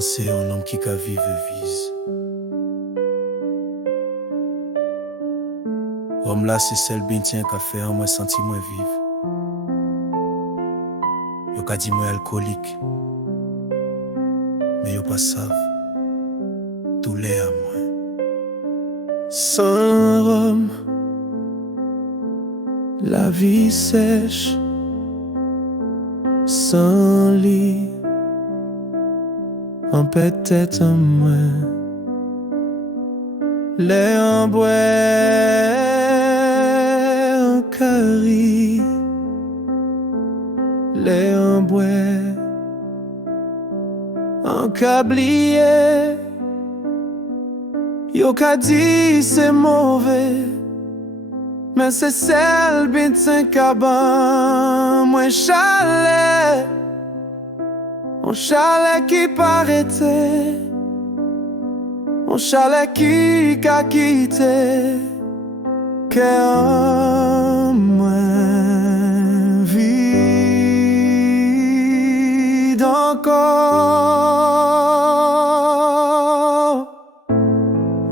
C'est un homme qui a vive vise. Homme là c'est celle bien tien qu'a fait en moi senti moi vive. Yo qu'a dit moi alcoolique. Mais yo pas savent tout l'est à moi. Sans rhum, la vie sèche. Sans lit, en peut-être un moins. Les en bois, en carré. Les en bois, en cablier. Yo qu'a dit c'est mauvais, mais c'est celle bien t'en caban, moins chalet. Un chalet qui paraîtait, un chalet qui a quitté, qu'en moins vide encore.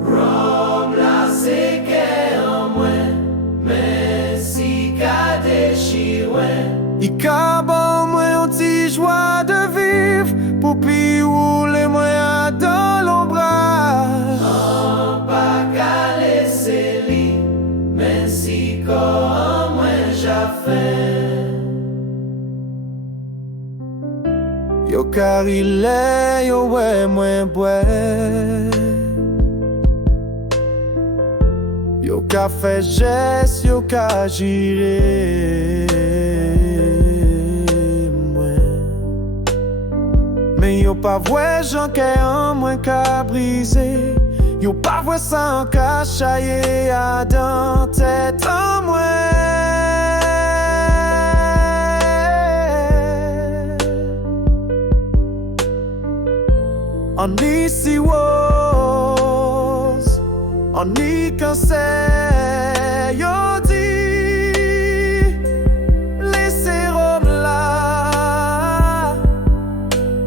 Rome là c'est qu'en moins, mais si qu'a déchiré. Il cabot moins un petit joie de vivre, pour pi ou les moyens dans l'ombrage. En pas qu'à laisser lit, mais si qu'en moins j'ai fait. Yo carilé, yo ouais moins bois. Yo ka fait geste, yo ka giré. Mais yo pas vrai j'en qu'est en moins qu'à briser. Yo pas vrai sans qu'à chailler à dans tête en moins. On y si rose, on y cancer, yo dit, laissez Rome là,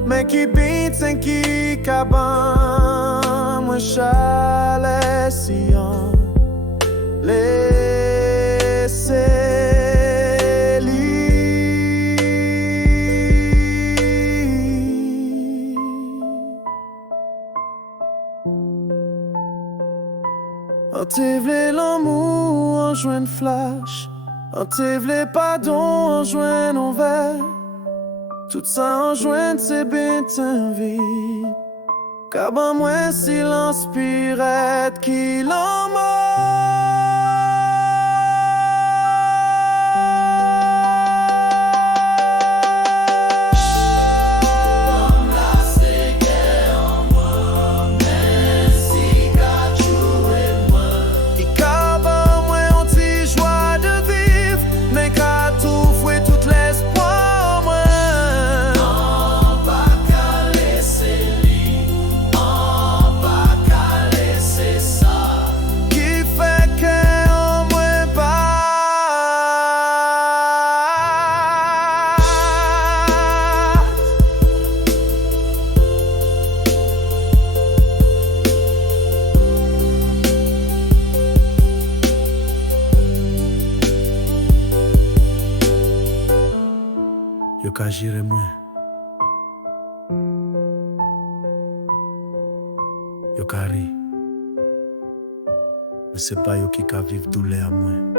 mais qui bite en qui caban, moi chalet si on laissez. On te vle l'amour en joint flash, on te vle pardon en joint en verre. Tout ça en joint c'est bien t'envie. Caban moins silence pirate qui l'en yo ka jire moins. Yo ka ri. Mais c'est pas yo qui ka vive douleur à moi.